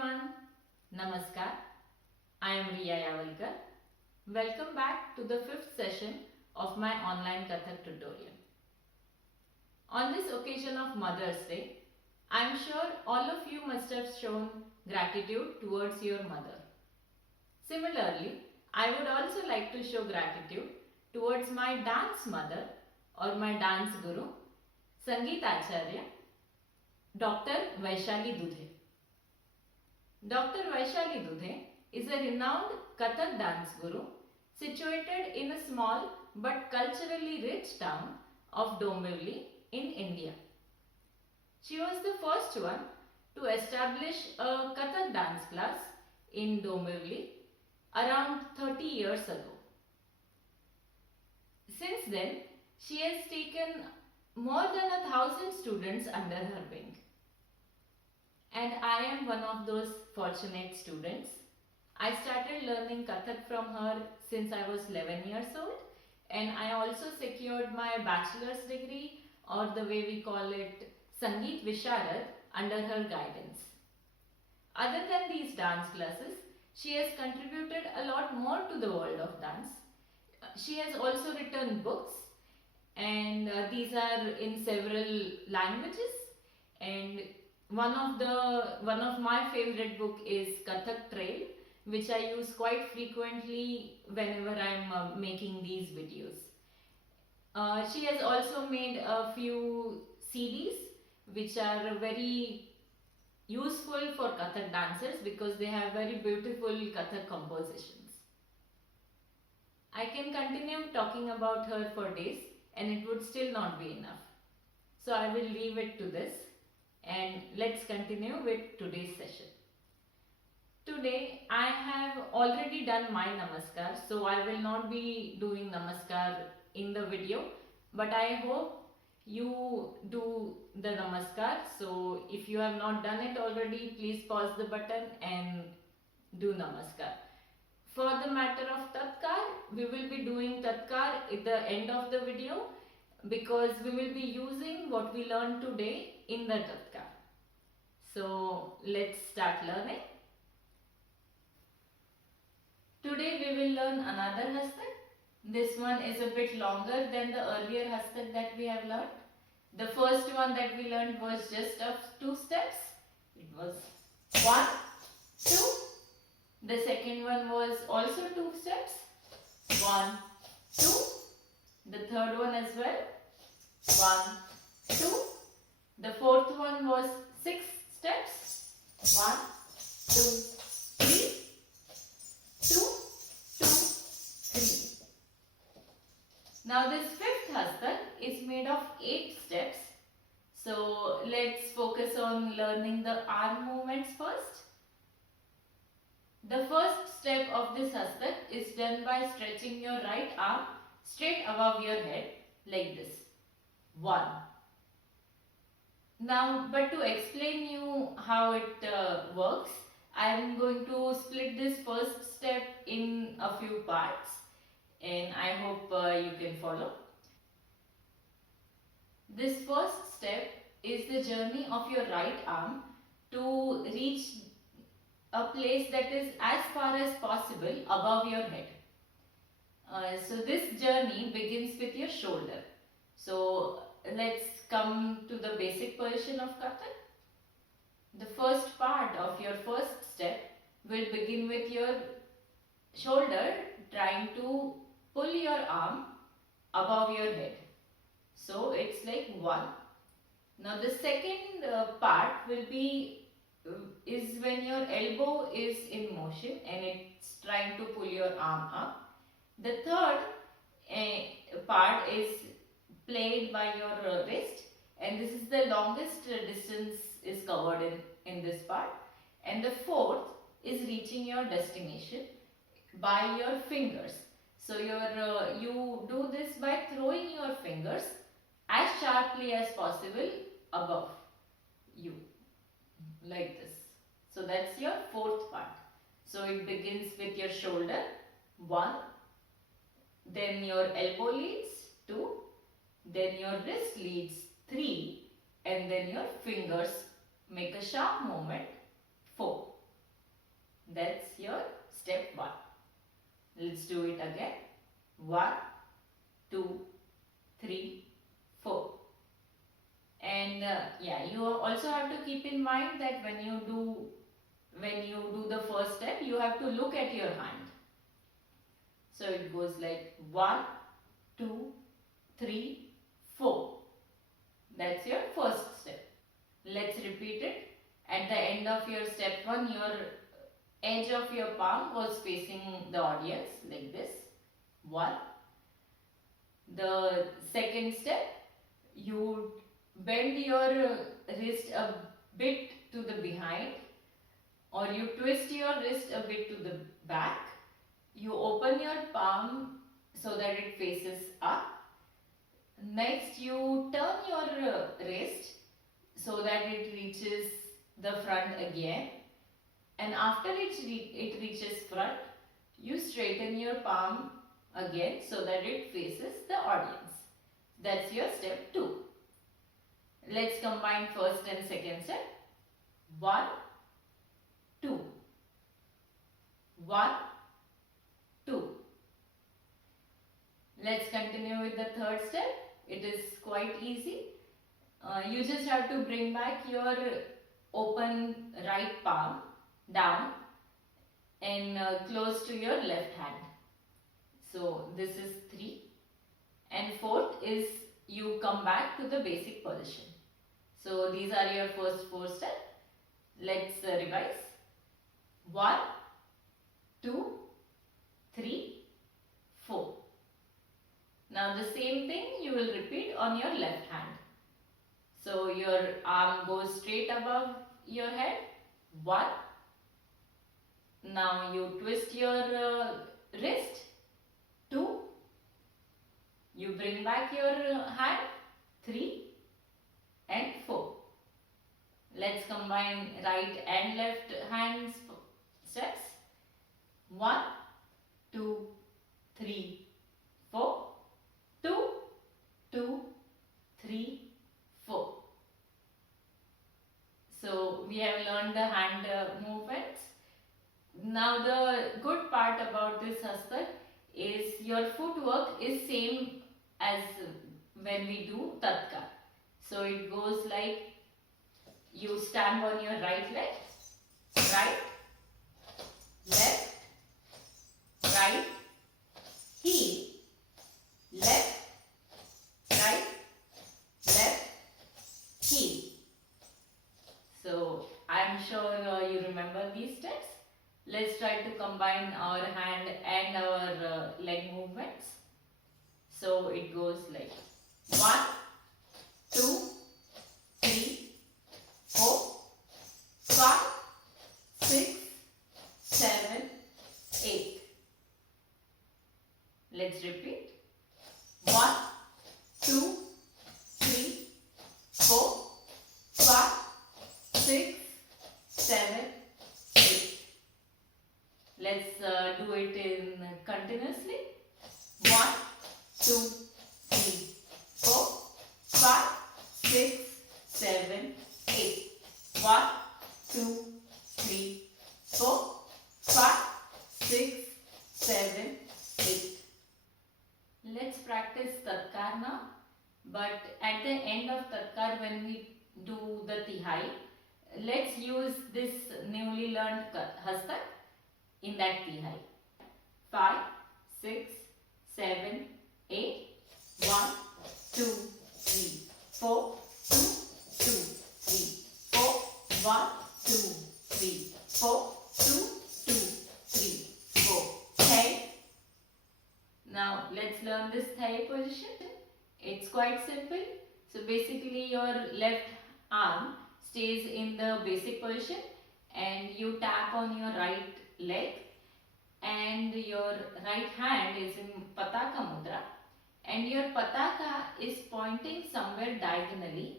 everyone. Namaskar. I am Riya Yawalkar. Welcome back to the fifth session of my online Kathak tutorial. On this occasion of Mother's Day, I am sure all of you must have shown gratitude towards your mother. Similarly, I would also like to show gratitude towards my dance mother or my dance guru, Sangeet Acharya, Dr. Vaishali Dudhe. Dr. Vaishali Dudhe is a renowned Kathak dance guru situated in a small but culturally rich town of Dombivli in India. She was the first one to establish a Kathak dance class in Dombivli around 30 years ago. Since then, she has taken more than 1,000 students under her wing. And I am one of those fortunate students. I started learning Kathak from her since I was 11 years old, and I also secured my bachelor's degree, or the way we call it Sangeet Visharad, under her guidance. Other than these dance classes, she has contributed a lot more to the world of dance. She has also written books, and these are in several languages, and one of my favorite book is Kathak Trail, which I use quite frequently whenever I am making these videos. She has also made a few CDs which are very useful for Kathak dancers because they have very beautiful Kathak compositions. I can continue talking about her for days and it would still not be enough. So I will leave it to this. And let's continue with today's session. Today I have already done my namaskar, so I will not be doing namaskar in the video, but I hope you do the namaskar. So if you have not done it already, please pause the button and do namaskar. For the matter of tatkar, we will be doing tatkar at the end of the video because we will be using what we learned today in the tatkar. So let's start learning. Today we will learn another hastak. This one is a bit longer than the earlier hastak that we have learned. The first one that we learned was just of 2 steps. It was 1, 2. The second one was also 2 steps. 1, 2. The third one as well. 1, 2. The fourth one was 6 steps. 1, 2, 3. 2, 2, 3. Now this fifth hastak is made of 8 steps. So let's focus on learning the arm movements first. The first step of this hastak is done by stretching your right arm straight above your head like this. 1. Now, but to explain you how it works, I am going to split this first step in a few parts and I hope you can follow. This first step is the journey of your right arm to reach a place that is as far as possible above your head. So this journey begins with your shoulder. So let's come to the basic position of Kathak. The first part of your first step will begin with your shoulder trying to pull your arm above your head. So it's like 1. Now the second part will be is when your elbow is in motion and it's trying to pull your arm up. The third part is played by your wrist, and this is the longest distance is covered in this part, and the fourth is reaching your destination by your fingers. So you do this by throwing your fingers as sharply as possible above you like this. So that's your fourth part. So it begins with your shoulder 1, then your elbow leads 2, then your wrist leads 3, and then your fingers make a sharp movement 4. That's your step 1. Let's do it again. 1, 2, 3, 4. And yeah, you also have to keep in mind that when you do the first step, you have to look at your hand. So it goes like 1, 2, 3, 4. That's your first step. Let's repeat it. At the end of your step 1, your edge of your palm was facing the audience like this. 1. The second step, you bend your wrist a bit to the behind, or you twist your wrist a bit to the back. You open your palm so that it faces up. Next, you turn your wrist so that it reaches the front again. And after it reaches front, you straighten your palm again so that it faces the audience. That's your step 2. Let's combine first and second step. 1, 2. 1, 2. Let's continue with the third step. It is quite easy. You just have to bring back your open right palm down and close to your left hand. So this is 3. And fourth is you come back to the basic position. So these are your first 4 steps. Let's revise. 1, 2, 3, 4. Now the same thing you will repeat on your left hand. So your arm goes straight above your head. 1. Now you twist your wrist. 2. You bring back your hand. 3 and 4. Let's combine right and left hands steps. 1, 2, 3, 4. 2, 2, 3, 4. So we have learned the hand movements. Now the good part about this Hastak is your footwork is same as when we do Tatkar. So it goes like you stand on your right leg, right, left, right, heel, left, right, left, heel. So I am sure you remember these steps. Let's try to combine our hand and our leg movements. So it goes like 1, 2, 3, 4, 5, 6, 7, 8. Let's repeat. 1, 2, 3, 4, 5, 6, 7, 8. Let's do it in continuously. 1, 2, 3, 4, 5, 6, 7, 8. 1, 2, 3, 4, 5, 6, 7, 8. Let's practice Tatkar now. But at the end of Tatkar, when we do the Tihai, let's use this newly learned Hastak in that Tihai. 5, 6, 7, 8. 1, 2, 3, 4, 2, 2, 3, 4. 1, 2, 3, 4, 2, 2, 3, 4. Thai. Now let's learn this Thai position. It's quite simple. So basically your left arm stays in the basic position and you tap on your right leg and your right hand is in Pataka Mudra and your Pataka is pointing somewhere diagonally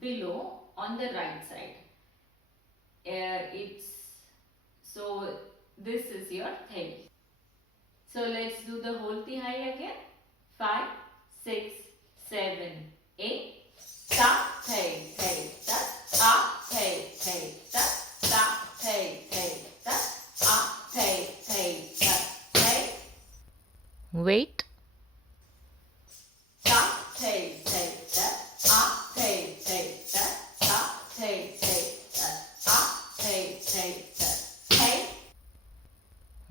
below on the right side. This is your Thai. So let's do the whole Tihai again. 5, 6, 7, 8. Ta, Thai, ta. A, Thai, ta. Ta, Thai, ta. A,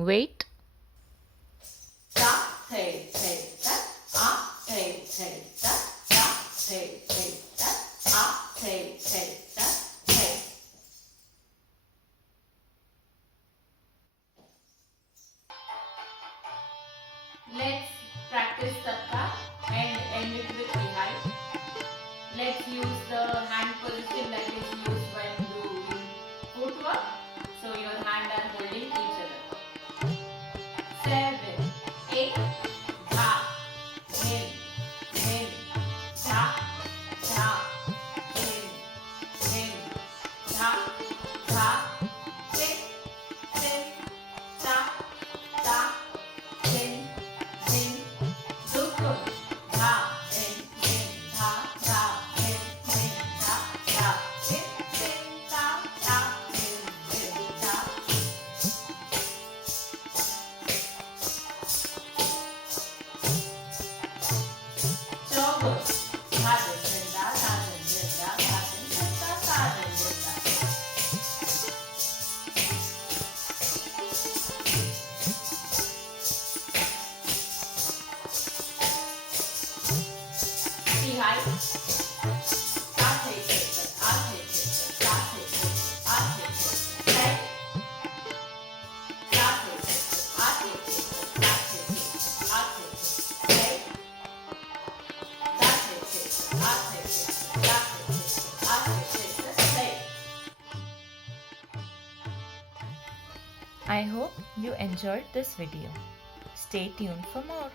Wait. Ta, thay, thay, ta, a, thay, thay, ta, ta, thay, thay, ta, a, thay, thay, ta, thay. Let's practice Tatka and end it with Tihai. Let's use the hand position that is used when doing footwork. So your hand are holding each other. 7, 8, dha, dhin, dhin, dha, dha, dhin, dhin, dha, dha, dhin, dhin, ta, ta, dhin, dhin, dukkum, dha, dhin, dhin, dha, dha, dhin, dhin, dha, dha, dhin, dhin, ta, ta, dhin, dhin, ta. Chobos, dha, dhin, dhin, da, dha, dhin, dhin, da, dha, dhin, dhin, da, dha, dhin, dhin, da. Tihai. Ta, thay, thay, ta, a, thay, thay, ta, ta, thay, thay, a, thay, thay, thay. Ta, thay, thay, a, thay, thay, ta, thay, thay, a, thay, thay. Ta, thay, thay, a, thay, thay, ta, thay, thay, a, thay, thay. I hope you enjoyed this video. Stay tuned for more.